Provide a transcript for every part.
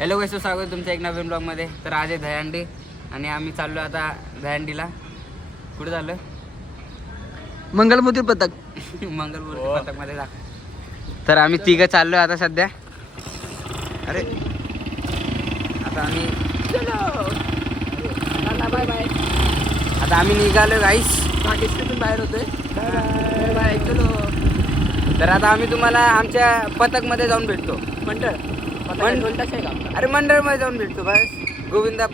Hello guys, स्वागत तुमचं एक नवीन ब्लॉगमध्ये. तर आज आहे दहीहंडी आणि आम्ही चाललो आता दहीहंडीला. कुठे चाललोय? मंगलमूर्ती पथक. मंगलमूर्ती पथकमध्ये जा. तर आम्ही तिघं चाललोय आता सध्या. अरे आता आम्ही बाय बाय. आता आम्ही निघालो गाईस. पाकिस्तानातून बाहेर होतोय. बाय चलो. तर आता आम्ही तुम्हाला आमच्या पथकमध्ये जाऊन भेटतो. मंडळ अरे मंडळमध्ये जाऊन भेटतो बस. गोविंदा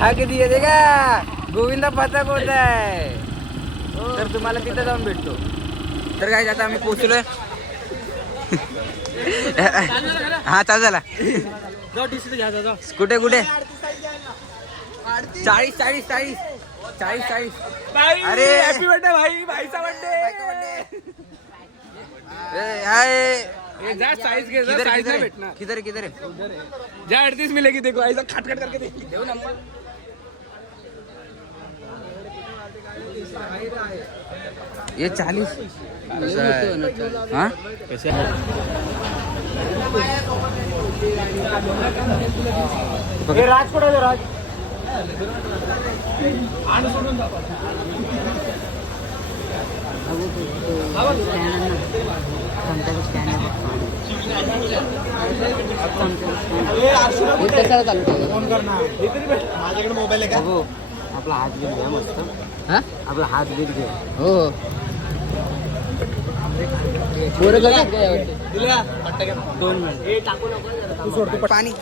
हा किती येते का? गोविंदा पथक होत आहे. तर तुम्हाला तिथं जाऊन भेटतो. तर काय आता आम्ही पोहोचलोय. हा चाल झाला. कुठे कुठे 40 अरे हॅपी बर्थडे भाई. भाईचा बर्थडे. जा साइज घे. जा साइज नाही भेटणार. किधर है जा 38 मिलेगी. देखो ऐसा खट खट करके देव नंबर. ये 40 हाँ कैसे राज कुठे आहे राज? माझ्याकडे मोबाईल आहे का? हो आपला हात बीत घ्या मस्त. हा आपला हात बीत घ्या. हो दोन मिनिट तू सोडतो पाणी.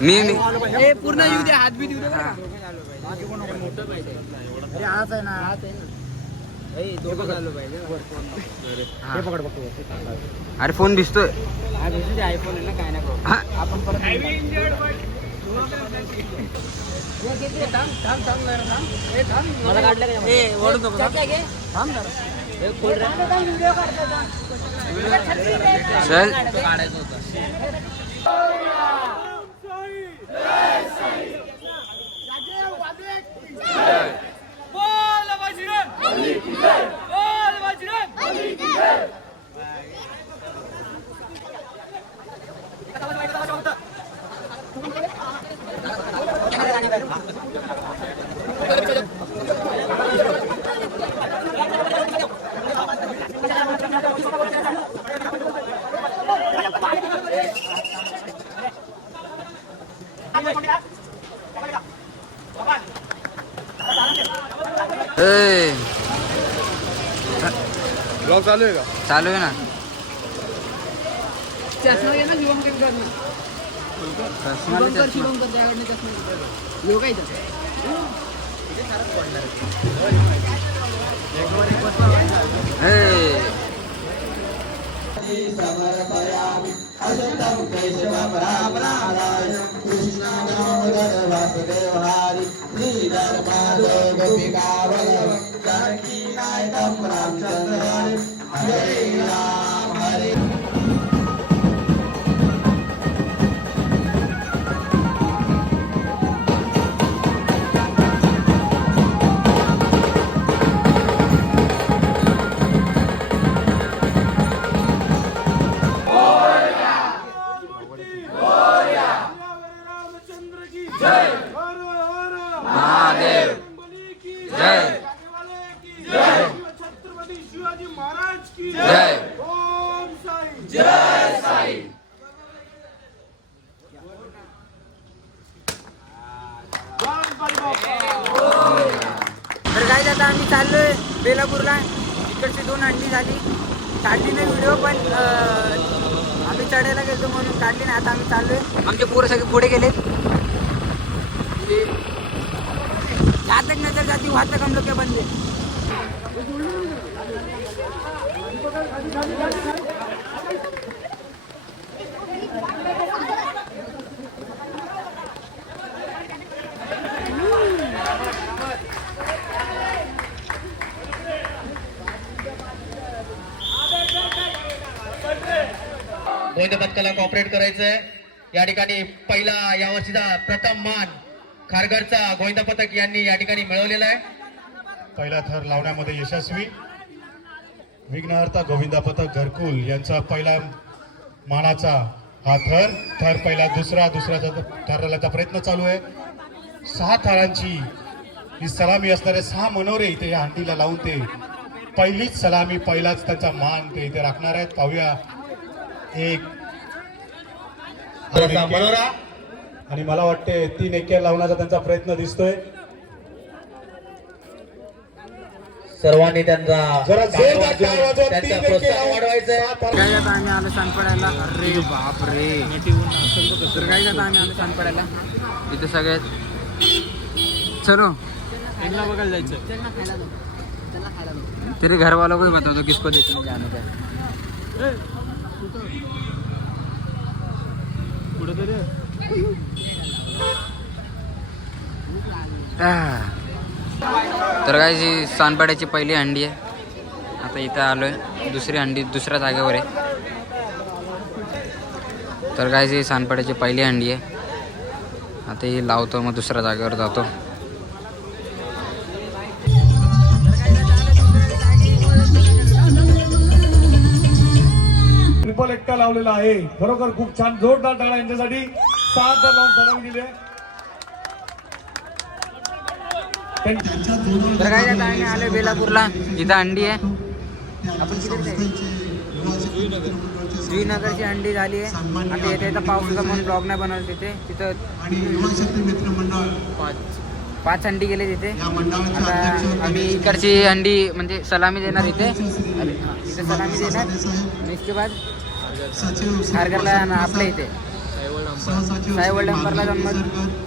मी पूर्ण येऊ दे. हात बी देऊ दे. अरे फोन दिसतोय. आयफोन आहे ना. काय नाही आपण परत मला काढलं चल काढायचं होतं. ब्लॉग चालू आहे का? चालू आहे ना. चष्मा घे ना. महादेव जय छत्रपती शिवाजी महाराज की जय. ओम साई. जय साई. तर काय आता आम्ही चाललोय बेलापूरला. इकडची 2 अंडी झाली. काढली नाही व्हिडिओ पण आम्ही चढायला गेलो म्हणून काढली नाही. आता आम्ही चाललोय. आमचे पोरं सगळे पुढे गेले. जहाँ तक नजर जाती वहाँ तक हम लोग के बंदे. गोविंद पथकाला कॉपरेट करायचंय. या ठिकाणी पहिला यावर्षीचा प्रथम मान खारघरचा गोविंद पथक यांनी या ठिकाणी मिळवलेला आहे. पहिला थर लावण्यामध्ये यशस्वी. विघ्नहर्ता गोविंदा पथक घरकुल यांचा पहिला मानाचा हा थर पहिला दुसऱ्याचा ठरवण्याचा प्रयत्न चालू आहे. 6 थरांची ही सलामी असणारे 6 मनोरे इथे या हंडीला लावून ते पहिलीच सलामी पहिलाच त्यांचा मान ते इथे राखणार आहेत. पाहूया एक मनोरा आणि मला वाटते 3 एके लावण्याचा त्यांचा प्रयत्न दिसतोय. सर्वांनी त्यांचा जरा जोरदार टाळ्या वाजवा. त्यांचा 3 एके प्रोत्साहन वाढवायचं. काय आता आम्ही आलो सानपडायला. अरे बापरे. तर काय आता आम्ही आलो सानपडायला. इथे सगळ्यात चलो बघायला जायचं. तेरे घर वालों को भी बता दो किसको देखने जाने का. तर काय जी सानपाड्याची पहिली हंडी आहे. आता इथं आलोय. दुसरी हंडी दुसऱ्या जागेवर आहे. तर काय जी सानपाड्याची पहिली हंडी आहे. आता ही लावतो मग दुसऱ्या जागेवर जातो. ट्रिपल एकटा लावलेला आहे. खरोखर खूप छान जोरदार टाळा यांच्यासाठी. 7 थर लावून सलामी दिली आहे. तर काय आता आम्ही आलोय बेलापूरला. इथं अंडी आहे. आपण श्रीनगरची अंडी झाली आहे. आता येते इथं पाऊस होता म्हणून ब्लॉग नाही बनवलं. तिथं 5 अंडी गेले तिथे. आता आम्ही इकडची अंडी म्हणजे सलामी देणार इथे. इथे सलामी देणार आणि इसके बाद खारघरला आपल्या इथे साई वर्ल्ड नंबरला जाऊन मग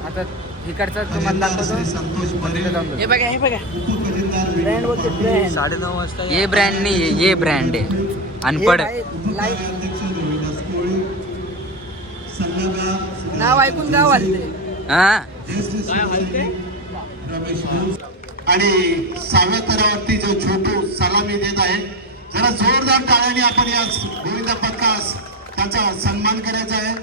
आता इकडचं तुम्हाला दाखवतो. हे बघा ब्रँड बोलतो. 9:30 वाजता हे ब्रँड नाही हे ब्रँड आहे. अनपड नाव ऐकून गाव हलते. हा आणि 6व्या थरावरती जो छोटू सलामी देत आहे. जरा जोरदार टाळ्याने आपण या गोविंदा पथकास त्याचा सन्मान करायचा आहे.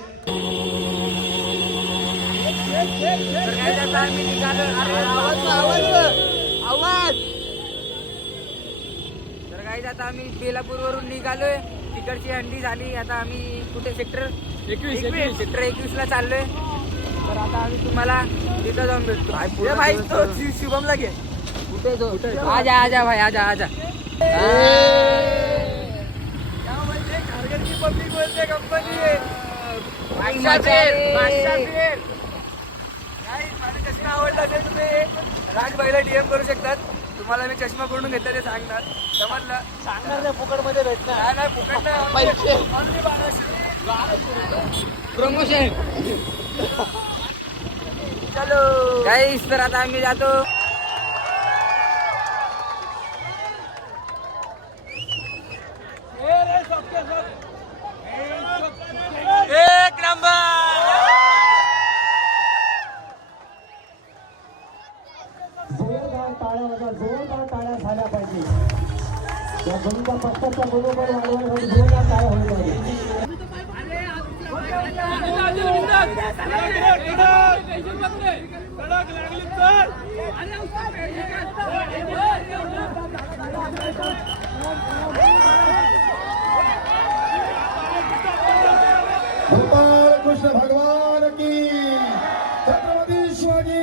तर काय आता आम्ही बेलापूर वरून निघालोय. तिकडची हंडी झाली. आता आम्ही कुठे सेक्टर 21 ला चाललोय. तर आता आम्ही तुम्हाला तिथं जाऊन भेटतो. भाई तो शुभमला घे. कुठे आजा भाई आजा. खारघरची पब्लिक बोलते कंपनी माझा चष्मा आवडला असेल तुम्ही राजभाईला DM करू शकतात. तुम्हाला मी चष्मा करून घेतला ते सांगणार. समजलं. सांगणार नाही फुकटमध्ये भेटणार नाही. फुकट नाही. प्रमोशन. चलो गाईस तर आता आम्ही जातो. एक नंबर. जोरदार टाळ्या झाल्या पाहिजे. या गोविंदा पथकाच्या बरोबर वाढवण्यासाठी जोरदार टाळ्या होईल पाहिजे. गोपाल कृष्ण भगवान की छत्रपती शिवाजी